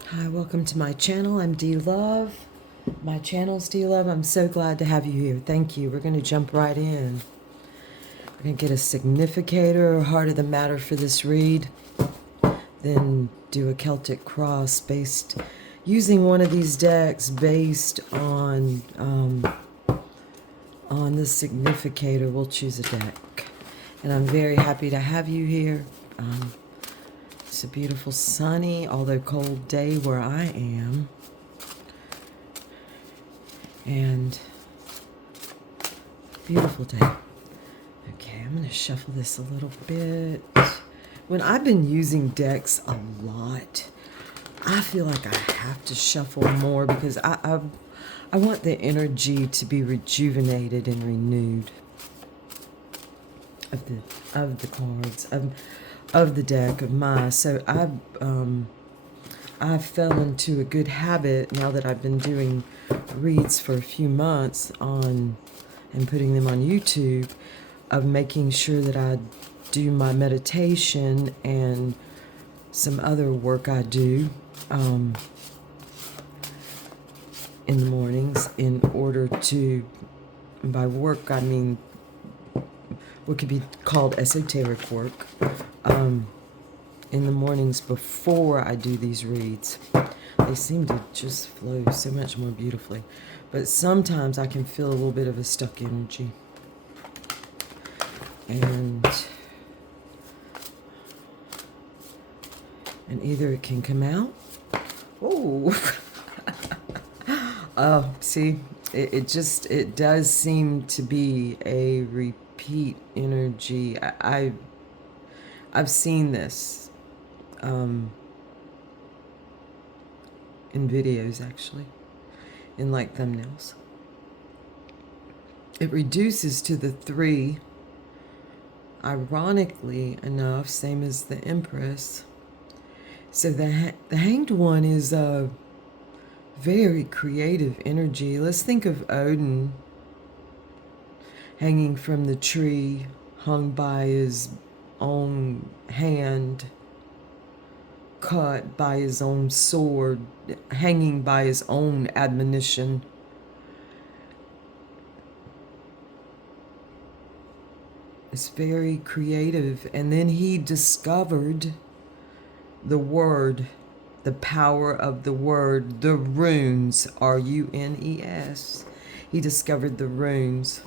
Hi, welcome to my channel. I'm D Love. My channel's D Love. I'm so glad to have you here. Thank you. We're going to jump right in. We're going to get a significator or heart of the matter for this read, then do a Celtic cross based using one of these decks based on the significator. We'll choose a deck, and I'm very happy to have you here. It's a beautiful, sunny, although cold day where I am. And beautiful day. Okay, I'm going to shuffle this a little bit. When I've been using decks a lot, I feel like I have to shuffle more because I want the energy to be rejuvenated and renewed of the cards of the deck of mine. So I fell into a good habit now that I've been doing reads for a few months on and putting them on YouTube, of making sure that I do my meditation and some other work I do in the mornings in order to, by work I mean what could be called esoteric work, in the mornings before I do these reads. They seem to just flow so much more beautifully. But sometimes I can feel a little bit of a stuck energy. And either it can come out. Oh, oh, see, it does seem to be a repeat energy. I've seen this in videos, actually, in like thumbnails. It reduces to the 3, ironically enough, same as the Empress. So the Hanged One is a very creative energy. Let's think of Odin hanging from the tree, hung by his own hand, cut by his own sword, hanging by his own admonition. It's very creative. And then he discovered the word, the power of the word, the runes, R-U-N-E-S. He discovered the runes.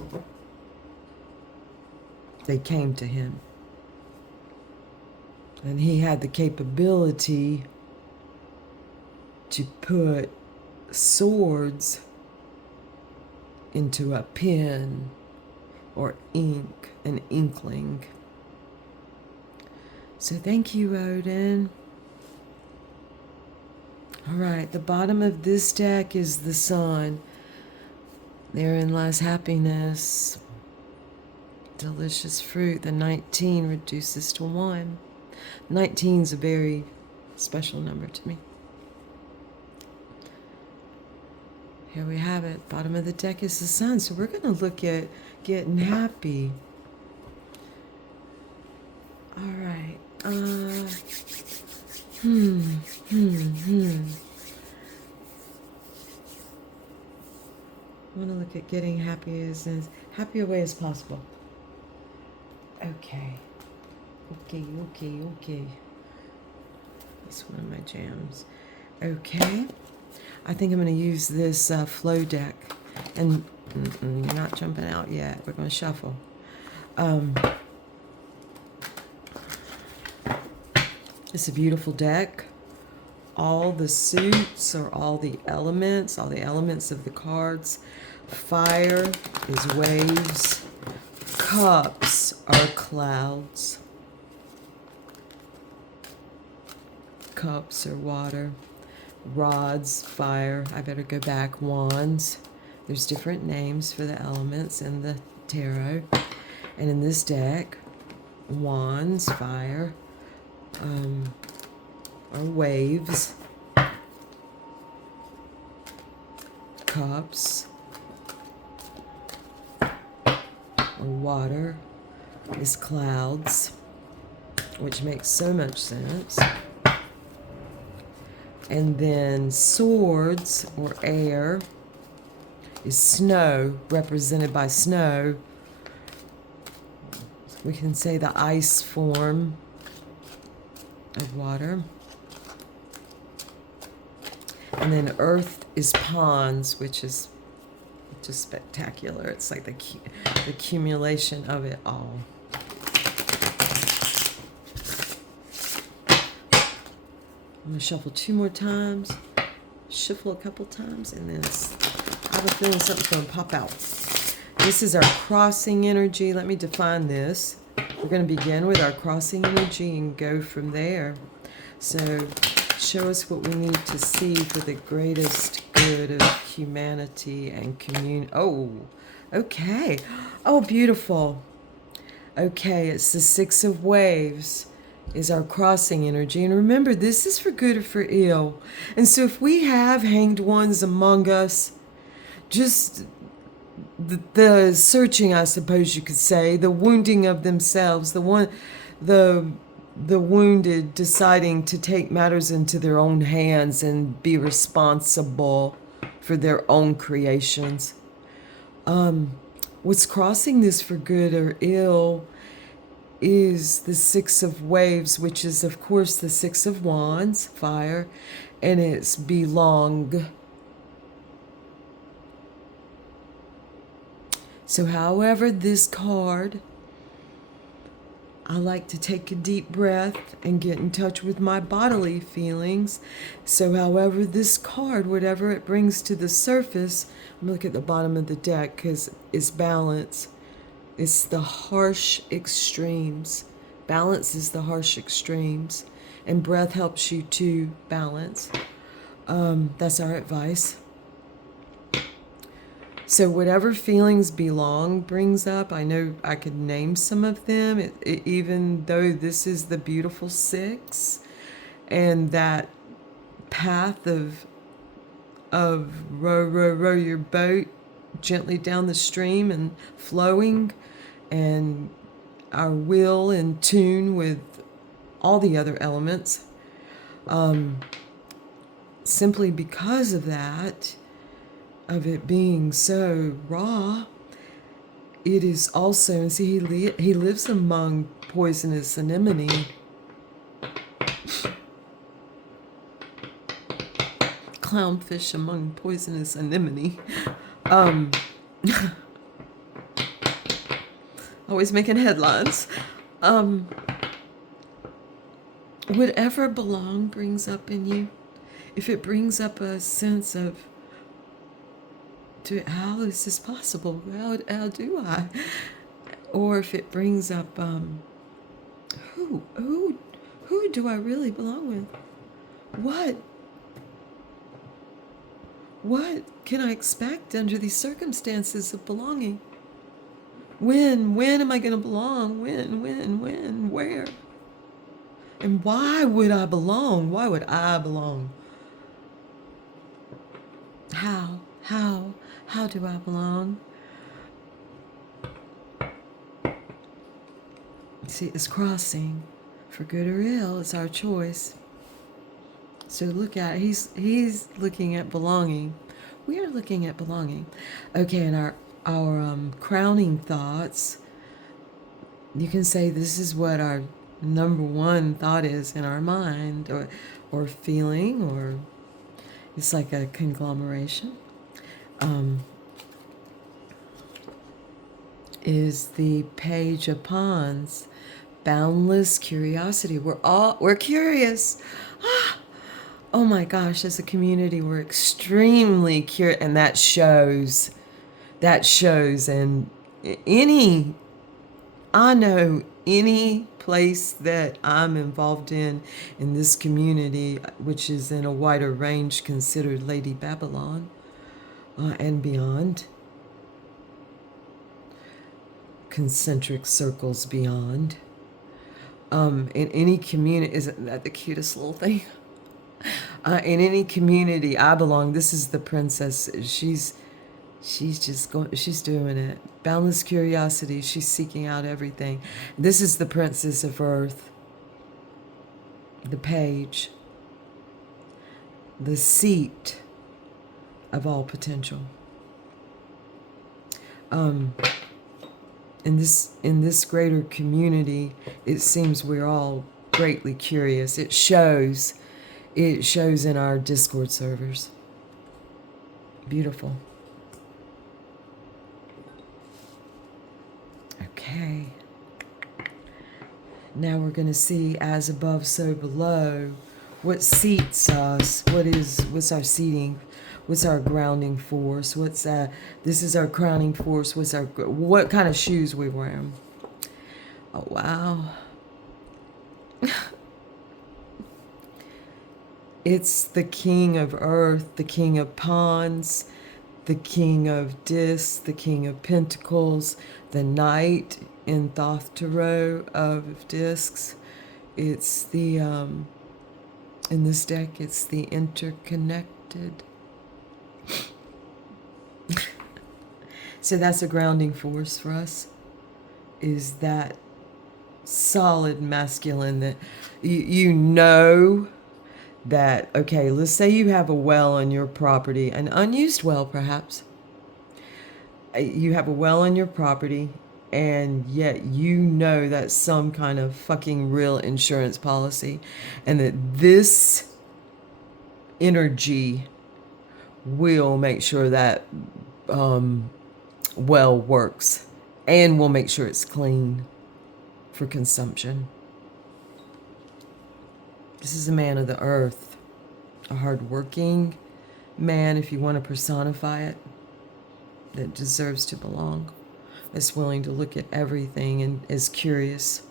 They came to him. And he had the capability to put swords into a pen or ink, an inkling. So thank you, Odin. All right, the bottom of this deck is the sun. Therein lies happiness. Delicious fruit. The 19 reduces to 1. 19 is a very special number to me. Here we have it. Bottom of the deck is the sun. So we're going to look at getting happy. All right. I want to look at getting happy as happy a way as possible. Okay. That's one of my jams. Okay. I think I'm going to use this flow deck. And you're not jumping out yet. We're going to shuffle. It's a beautiful deck. All the suits or all the elements of the cards. Fire is waves. Cups are clouds. Cups are water. Rods, fire. I better go back. Wands. There's different names for the elements in the tarot. And in this deck, wands, fire, are waves. Cups or water is clouds, which makes so much sense. And then swords, or air, is snow, represented by snow. We can say the ice form of water. And then earth is ponds, which is just spectacular. It's like the accumulation of it all. I'm going to shuffle 2 more times, shuffle a couple times, and then I have a feeling something's going to pop out. This is our crossing energy. Let me define this. We're going to begin with our crossing energy and go from there. So show us what we need to see for the greatest good of humanity and community. Oh, okay. Oh, beautiful. Okay, it's the 6 of waves is our crossing energy. And remember, this is for good or for ill. And so if we have hanged ones among us, just the searching, I suppose you could say, the wounding of themselves, the wounded deciding to take matters into their own hands and be responsible for their own creations. What's crossing this for good or ill is the 6 of waves, which is, of course, the 6 of wands, fire, and it's belong. So however this card, I like to take a deep breath and get in touch with my bodily feelings. So however this card, whatever it brings to the surface, I'm looking at the bottom of the deck because it's balance. It's the harsh extremes. Balance is the harsh extremes. And breath helps you to balance. That's our advice. So whatever feelings belong brings up, I know I could name some of them, even though this is the beautiful 6, and that path of row your boat gently down the stream and flowing, and our will in tune with all the other elements. Simply because of that, of it being so raw, it is also, see, he lives among poisonous anemone. Clownfish among poisonous anemone. Always making headlines. Whatever belong brings up in you, if it brings up a sense of, how is this possible? How do I? Or if it brings up, who do I really belong with? What can I expect under these circumstances of belonging? When am I going to belong? When, where? And why would I belong? Why would I belong? How do I belong? See, it's crossing. For good or ill, it's our choice. So look at it. He's looking at belonging. We are looking at belonging. Okay, and our crowning thoughts, you can say this is what our number one thought is in our mind, or feeling, or it's like a conglomeration. Is the Page of Wands, boundless curiosity. We're curious. Oh my gosh, as a community, we're extremely curious, and that shows. And I know any place that I'm involved in this community, which is in a wider range considered Lady Babylon and beyond, concentric circles beyond. In any community, isn't that the cutest little thing? In any community I belong, this is the princess. She's just going, she's doing it. Boundless curiosity, she's seeking out everything. This is the princess of earth, the page. the seat of all potential. In this greater community, it seems we're all greatly curious. It shows in our Discord servers. Beautiful. Okay. Now we're going to see as above, so below. What seats us? What's our seating? What's our grounding force? This is our crowning force. What kind of shoes we wearing? Oh, wow. It's the king of earth, the king of pawns, the king of discs, the king of pentacles, the knight in Thoth Tarot of discs. It's the, in this deck, it's the interconnected. So that's a grounding force for us, is that solid masculine that you know that, okay, let's say you have a well on your property, an unused well perhaps. You have a well on your property, and yet you know that's some kind of fucking real insurance policy, and that this energy will make sure that well works, and will make sure it's clean for consumption. This is a man of the earth, a hardworking man, if you want to personify it, that deserves to belong, is willing to look at everything and is curious.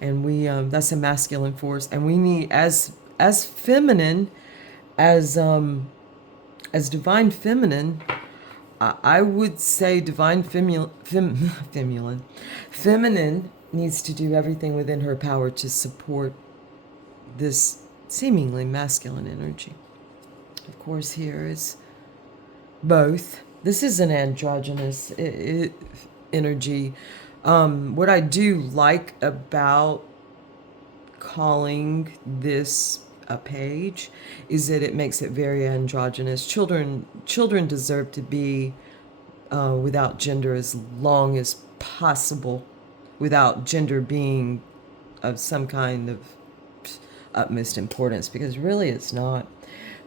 And we that's a masculine force, and we need as feminine, as divine feminine. I would say divine feminine needs to do everything within her power to support this seemingly masculine energy. Of course, here is both. This is an androgynous energy. What I do like about calling this a page is that it makes it very androgynous. Children deserve to be without gender as long as possible, without gender being of some kind of utmost importance, because really it's not.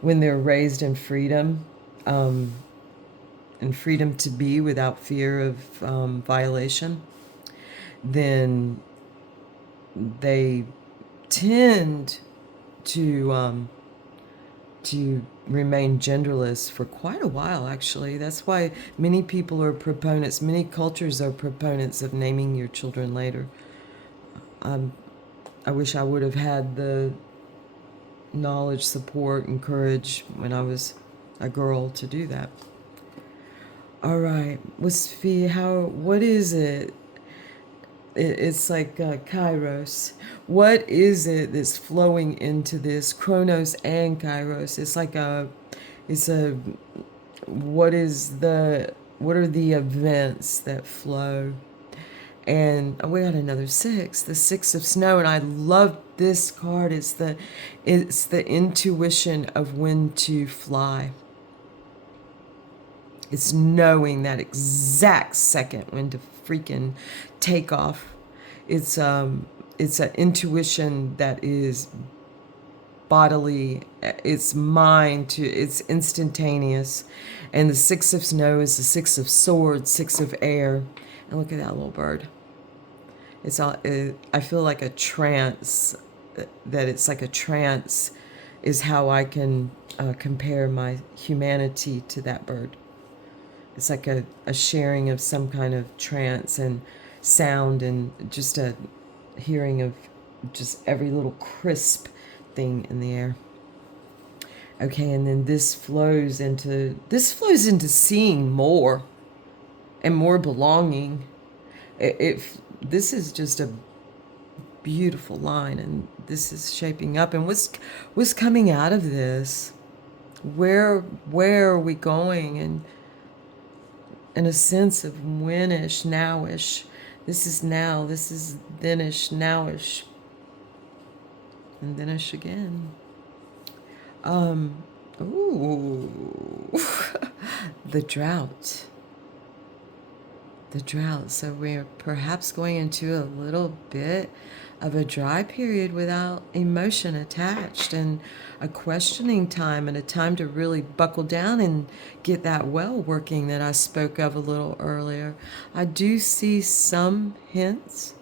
When they're raised in freedom, and freedom to be without fear of violation, then they tend to remain genderless for quite a while, actually. That's why many people are proponents, many cultures are proponents of naming your children later. I wish I would have had the knowledge, support, and courage when I was a girl to do that. All right, what is it? It's like Kairos. What is it that's flowing into this? Chronos and Kairos. What are the events that flow? And we got another 6, the 6 of snow, and I love this card. It's the intuition of when to fly. It's knowing that exact second when to freaking take off. It's an intuition that is bodily, it's mind, it's instantaneous. And the 6 of snow is the 6 of swords, 6 of air. And look at that little bird. I feel like a trance, that it's like a trance is how I can compare my humanity to that bird. It's like a sharing of some kind of trance and sound, and just a hearing of just every little crisp thing in the air. Okay, and then this flows into seeing more and more belonging. This is just a beautiful line, and this is shaping up. And what's coming out of this? Where are we going? And in a sense of whenish, nowish. This is now, this is thenish, nowish, and thenish again. Ooh, the drought. The drought. So we're perhaps going into a little bit of a dry period without emotion attached, and a questioning time, and a time to really buckle down and get that well working that I spoke of a little earlier. I do see some hints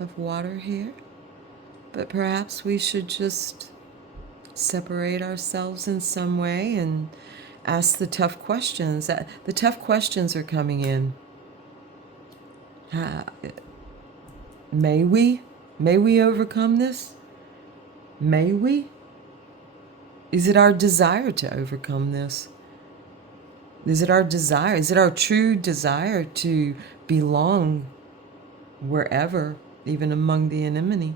of water here, but perhaps we should just separate ourselves in some way and ask the tough questions. The tough questions are coming in. Uh, May we? May we overcome this? May we? Is it our desire to overcome this? Is it our desire? Is it our true desire to belong wherever, even among the enemy?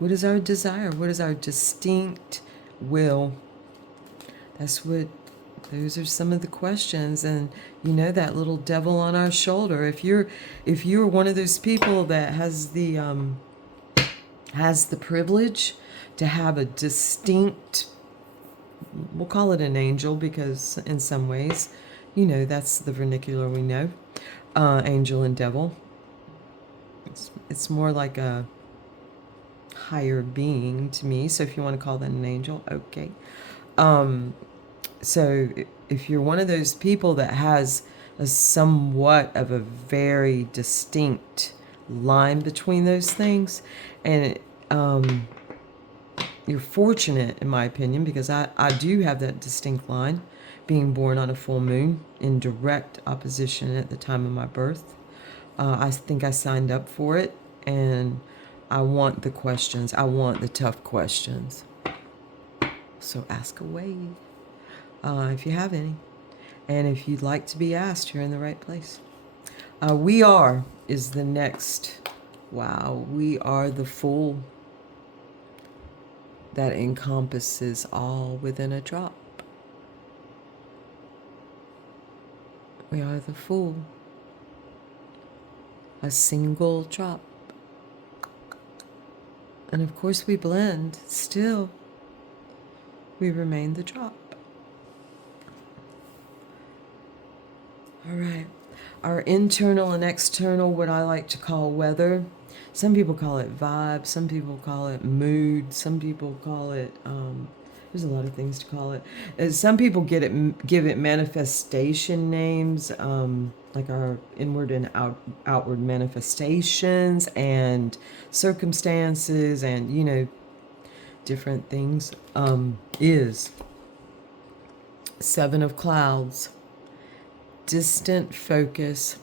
What is our desire? What is our distinct will? Those are some of the questions. And that little devil on our shoulder. If you're one of those people that has the privilege to have a distinct, we'll call it an angel, because in some ways, that's the vernacular we know, angel and devil. It's more like a higher being to me. So if you want to call that an angel, okay. So if you're one of those people that has a somewhat of a very distinct line between those things, and you're fortunate, in my opinion, because I do have that distinct line, being born on a full moon in direct opposition at the time of my birth. I think I signed up for it, and I want the questions. I want the tough questions. So ask away. If you have any. And if you'd like to be asked, you're in the right place. We are is the next. Wow, we are the full that encompasses all within a drop. We are the full. A single drop. And of course we blend. Still, we remain the drop. All right. Our internal and external, what I like to call weather. Some people call it vibe. Some people call it mood. Some people call it, there's a lot of things to call it. Some people give it manifestation names, like our inward and outward manifestations and circumstances and, different things. Is Seven of Clouds. Distant focus.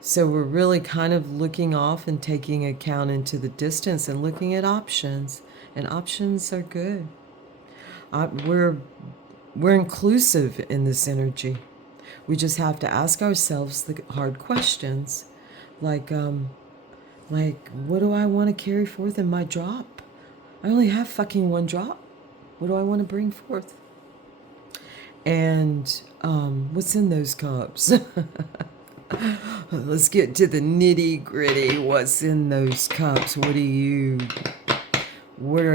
So we're really kind of looking off and taking account into the distance and looking at options. And options are good. We're inclusive in this energy. We just have to ask ourselves the hard questions. Like what do I want to carry forth in my drop? I only have fucking one drop. What do I want to bring forth? And what's in those cups? Let's get to the nitty gritty. What's in those cups? What are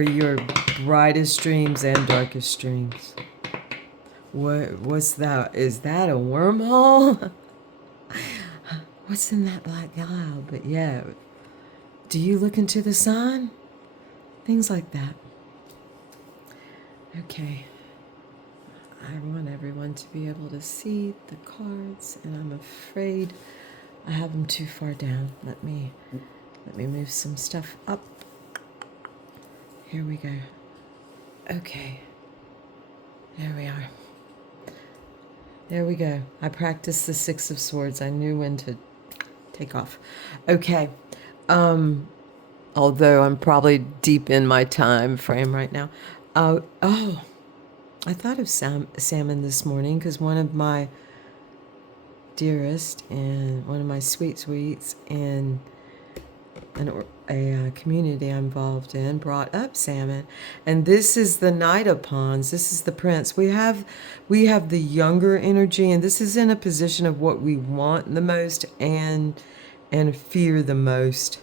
your brightest dreams and darkest dreams? What's that? Is that a wormhole? What's in that black cloud? But yeah, do you look into the sun? Things like that. Okay. I want everyone to be able to see the cards, and I'm afraid I have them too far down. Let me move some stuff up. Here we go. Okay. There we are. There we go. I practiced the Six of Swords. I knew when to take off. Okay. Although I'm probably deep in my time frame right now. I thought of salmon this morning because one of my dearest and one of my sweets in a community I'm involved in brought up salmon. And this is the Knight of Wands. This is the Prince. We have the younger energy, and this is in a position of what we want the most and fear the most.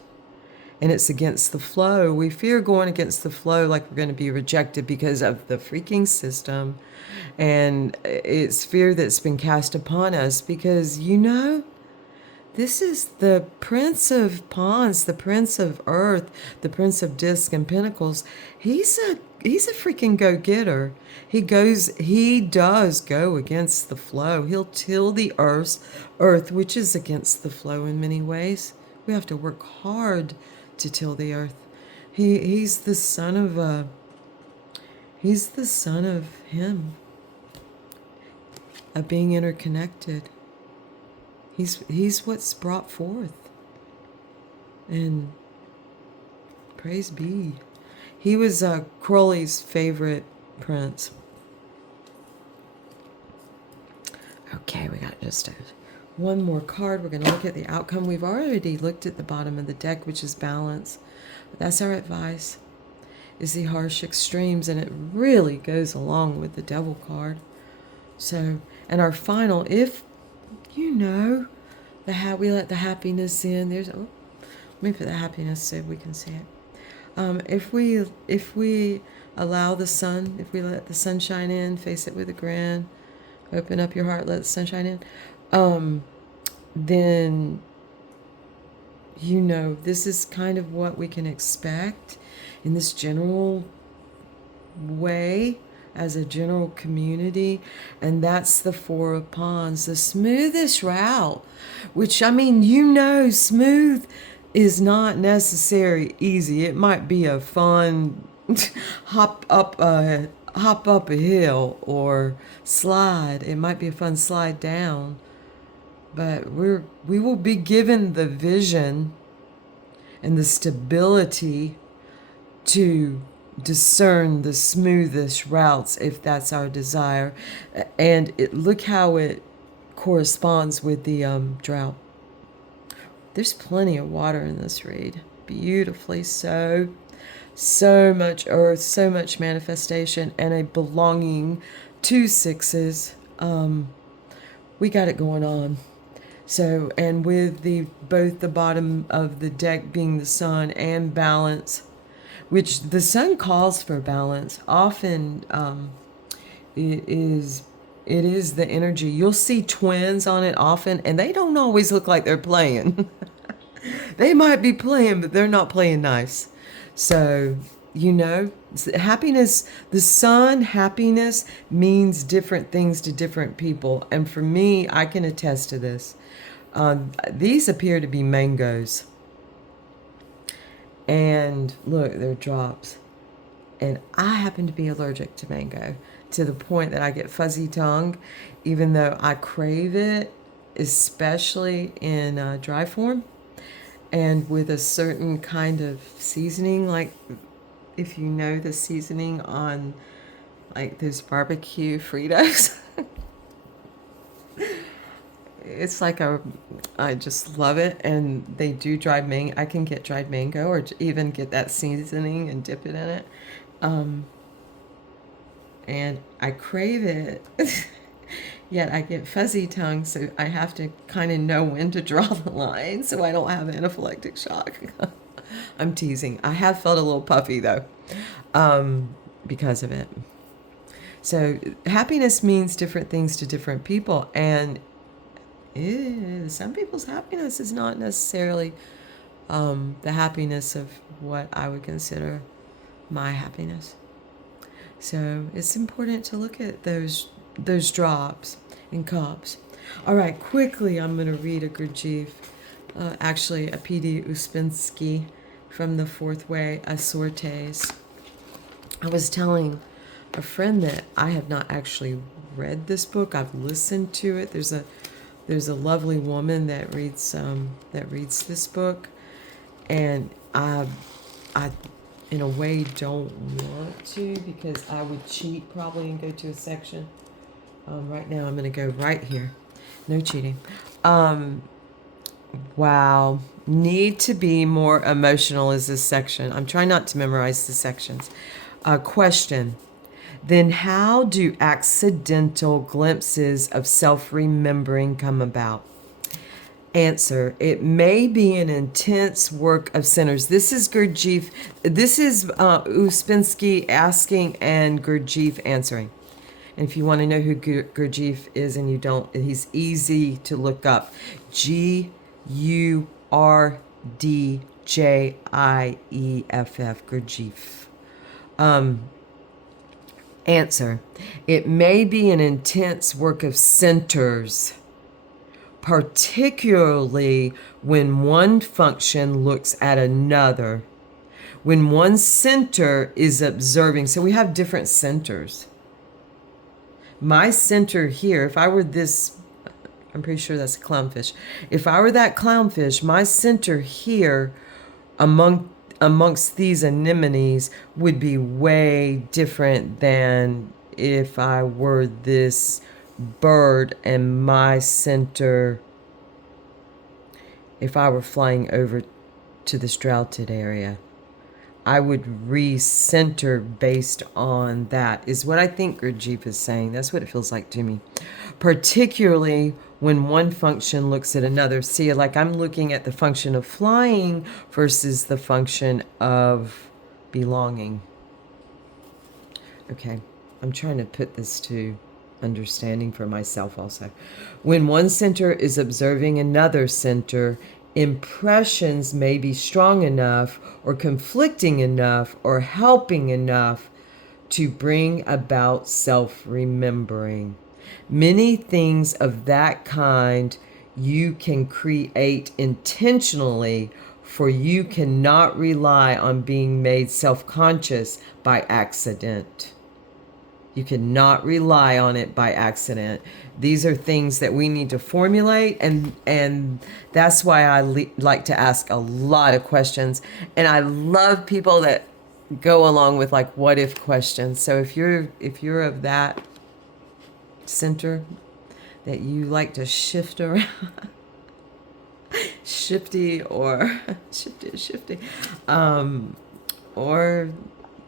and it's against the flow. We fear going against the flow, like we're going to be rejected because of the freaking system. And it's fear that's been cast upon us because, this is the Prince of Pawns, the Prince of Earth, the Prince of Disc and Pentacles. He's a freaking go-getter. He does go against the flow. He'll till the earth, which is against the flow in many ways. We have to work hard to till the earth. He's the son of him, of being interconnected. He's what's brought forth. And praise be. He was Crowley's favorite prince. Okay, we got just one more card. We're going to look at the outcome. We've already looked at the bottom of the deck, which is balance. That's our advice, is the harsh extremes, and it really goes along with the devil card. So, and our final, if we let the happiness in. Let me put the happiness so we can see it. If we allow the sun, if we let the sunshine in, face it with a grin, open up your heart, let the sunshine in, then this is kind of what we can expect in this general way, as a general community. And that's the Four of Wands, the smoothest route, which, smooth is not necessarily easy. It might be a fun hop up a hill or slide. It might be a fun slide down, but we will be given the vision and the stability to discern the smoothest routes if that's our desire. And look how it corresponds with the drought. There's plenty of water in this read, beautifully so much earth, so much manifestation, and a belonging to sixes. We got it going on. So, and with both the bottom of the deck being the sun and balance, which the sun calls for balance. Often it is the energy. You'll see twins on it often, and they don't always look like they're playing. They might be playing, but they're not playing nice. So, happiness, the sun, happiness means different things to different people. And for me, I can attest to this. These appear to be mangoes. And look, they're drops. And I happen to be allergic to mango to the point that I get fuzzy tongue, even though I crave it, especially in dry form and with a certain kind of seasoning. Like, if you know the seasoning on like those barbecue Fritos. It's like I just love it. And they do dried mango. I can get dried mango or even get that seasoning and dip it in it. And I crave it. Yet I get fuzzy tongue, so I have to kind of know when to draw the line so I don't have anaphylactic shock. I'm teasing. I have felt a little puffy though, because of it. So happiness means different things to different people, and some people's happiness is not necessarily the happiness of what I would consider my happiness. So it's important to look at those drops and cups. All right, quickly, I'm going to read a Gurdjieff, actually a P.D. Uspensky from the Fourth Way, Assortes. I was telling a friend that I have not actually read this book. I've listened to it. There's a lovely woman that reads this book, and I in a way don't want to, because I would cheat probably and go to a section. Right now I'm going to go right here. No cheating. Wow. Need to be more emotional is this section. I'm trying not to memorize the sections. Question. Then how do accidental glimpses of self-remembering come about? Answer. It may be an intense work of sinners. This is Gurdjieff. This is Uspensky asking and Gurdjieff answering. And if you want to know who Gurdjieff is and you don't, he's easy to look up. Gurdjieff. Gurdjieff. Answer. It may be an intense work of centers, particularly when one function looks at another. When one center is observing, so we have different centers. My center here, if I were this, I'm pretty sure that's a clownfish. If I were that clownfish, my center here amongst these anemones would be way different than if I were this bird and my center, if I were flying over to the Strouted area, I would recenter based on that, is what I think Gurdjieff is saying. That's what it feels like to me. Particularly when one function looks at another. See, like I'm looking at the function of flying versus the function of belonging. Okay, I'm trying to put this to understanding for myself also. When one center is observing another center, impressions may be strong enough or conflicting enough or helping enough to bring about self-remembering. Many things of that kind you can create intentionally, for you cannot rely on being made self-conscious by accident. You cannot rely on it by accident. These are things that we need to formulate, and that's why I like to ask a lot of questions. And I love people that go along with like what if questions. So if you're of that center that you like to shift around, shifty or or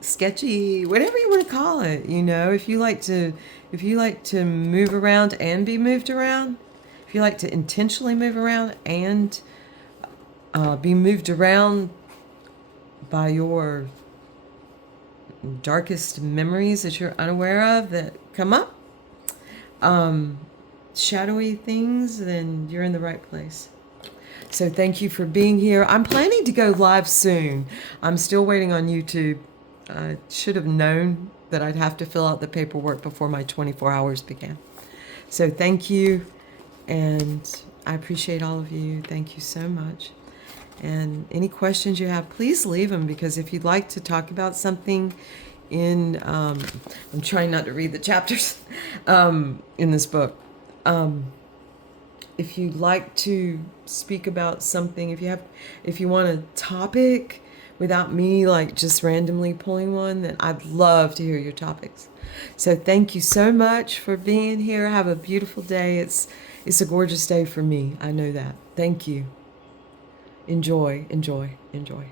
sketchy, whatever you want to call it, you know, if you like to move around and be moved around, if you like to intentionally move around and be moved around by your darkest memories that you're unaware of that come up, shadowy things, then you're in the right place. So thank you for being here. I'm planning to go live soon. I'm still waiting on YouTube. I should have known that I'd have to fill out the paperwork before my 24 hours began. So thank you, and I appreciate all of you. Thank you so much. And any questions you have, please leave them, because if you'd like to talk about something in, I'm trying not to read the chapters in this book. If you'd like to speak about something, if you want a topic without me like just randomly pulling one, then I'd love to hear your topics. So thank you so much for being here. Have a beautiful day. It's a gorgeous day for me. I know that. Thank you. Enjoy, enjoy, enjoy.